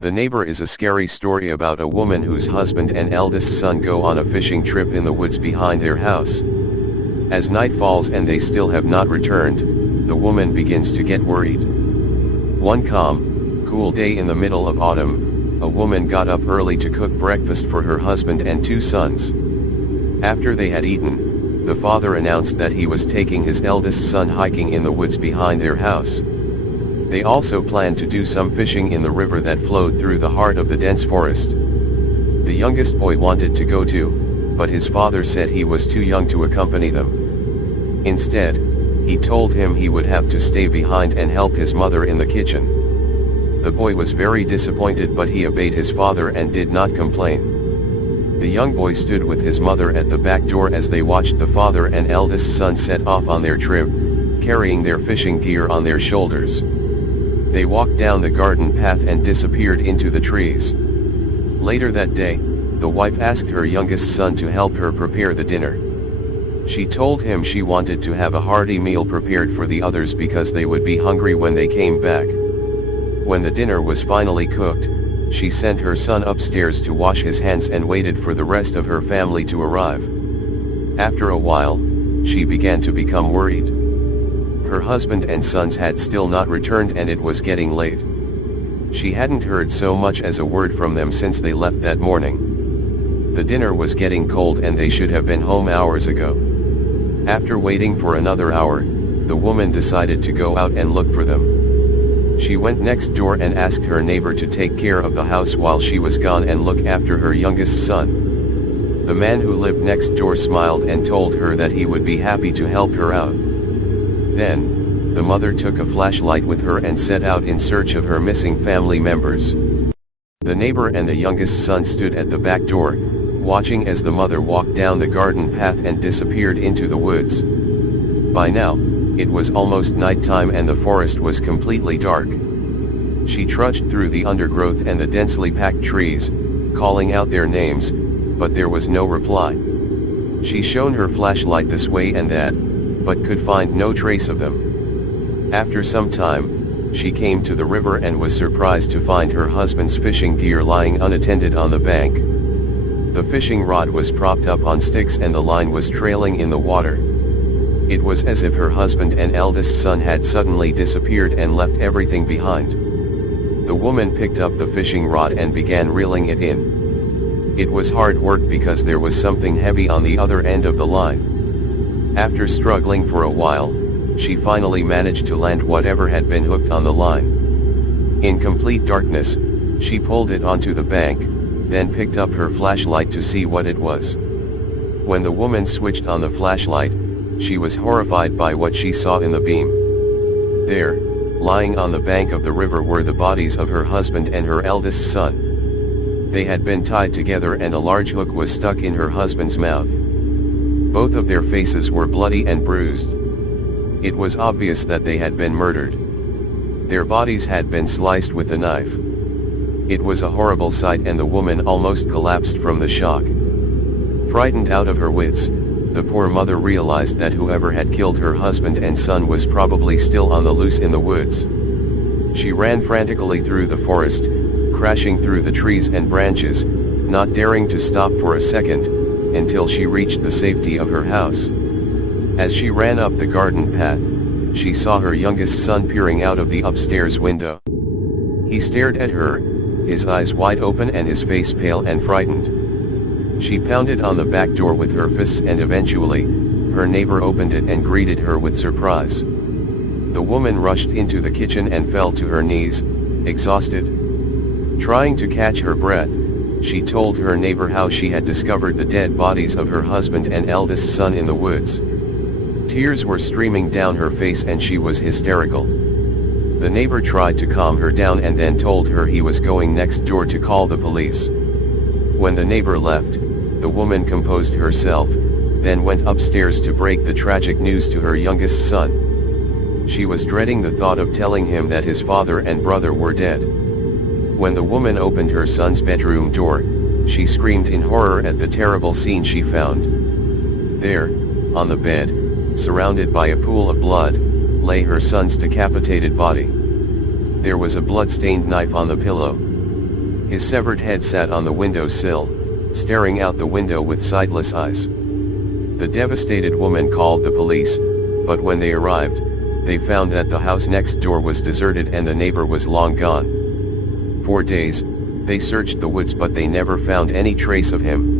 The Neighbor is a scary story about a woman whose husband and eldest son go on a fishing trip in the woods behind their house. As night falls and they still have not returned, the woman begins to get worried. One calm, cool day in the middle of autumn, a woman got up early to cook breakfast for her husband and two sons. After they had eaten, the father announced that he was taking his eldest son hiking in the woods behind their house. They also planned to do some fishing in the river that flowed through the heart of the dense forest. The youngest boy wanted to go too, but his father said he was too young to accompany them. Instead, he told him he would have to stay behind and help his mother in the kitchen. The boy was very disappointed, but he obeyed his father and did not complain. The young boy stood with his mother at the back door as they watched the father and eldest son set off on their trip, carrying their fishing gear on their shoulders. They walked down the garden path and disappeared into the trees. Later that day, the wife asked her youngest son to help her prepare the dinner. She told him she wanted to have a hearty meal prepared for the others because they would be hungry when they came back. When the dinner was finally cooked, she sent her son upstairs to wash his hands and waited for the rest of her family to arrive. After a while, she began to become worried. Her husband and sons had still not returned and it was getting late. She hadn't heard so much as a word from them since they left that morning. The dinner was getting cold and they should have been home hours ago. After waiting for another hour, the woman decided to go out and look for them. She went next door and asked her neighbor to take care of the house while she was gone and look after her youngest son. The man who lived next door smiled and told her that he would be happy to help her out. Then, the mother took a flashlight with her and set out in search of her missing family members. The neighbor and the youngest son stood at the back door, watching as the mother walked down the garden path and disappeared into the woods. By now, it was almost nighttime and the forest was completely dark. She trudged through the undergrowth and the densely packed trees, calling out their names, but there was no reply. She shone her flashlight this way and that, but could find no trace of them. After some time, she came to the river and was surprised to find her husband's fishing gear lying unattended on the bank. The fishing rod was propped up on sticks and the line was trailing in the water. It was as if her husband and eldest son had suddenly disappeared and left everything behind. The woman picked up the fishing rod and began reeling it in. It was hard work because there was something heavy on the other end of the line. After struggling for a while, she finally managed to land whatever had been hooked on the line. In complete darkness, she pulled it onto the bank, then picked up her flashlight to see what it was. When the woman switched on the flashlight, she was horrified by what she saw in the beam. There, lying on the bank of the river were the bodies of her husband and her eldest son. They had been tied together and a large hook was stuck in her husband's mouth. Both of their faces were bloody and bruised. It was obvious that they had been murdered. Their bodies had been sliced with a knife. It was a horrible sight and the woman almost collapsed from the shock. Frightened out of her wits, the poor mother realized that whoever had killed her husband and son was probably still on the loose in the woods. She ran frantically through the forest, crashing through the trees and branches, not daring to stop for a second, until she reached the safety of her house. As she ran up the garden path, she saw her youngest son peering out of the upstairs window. He stared at her, his eyes wide open and his face pale and frightened. She pounded on the back door with her fists and eventually, her neighbor opened it and greeted her with surprise. The woman rushed into the kitchen and fell to her knees, exhausted. Trying to catch her breath, she told her neighbor how she had discovered the dead bodies of her husband and eldest son in the woods. Tears were streaming down her face and she was hysterical. The neighbor tried to calm her down and then told her he was going next door to call the police. When the neighbor left, the woman composed herself, then went upstairs to break the tragic news to her youngest son. She was dreading the thought of telling him that his father and brother were dead. When the woman opened her son's bedroom door, she screamed in horror at the terrible scene she found. There, on the bed, surrounded by a pool of blood, lay her son's decapitated body. There was a blood-stained knife on the pillow. His severed head sat on the window sill, staring out the window with sightless eyes. The devastated woman called the police, but when they arrived, they found that the house next door was deserted and the neighbor was long gone. For days, they searched the woods but they never found any trace of him.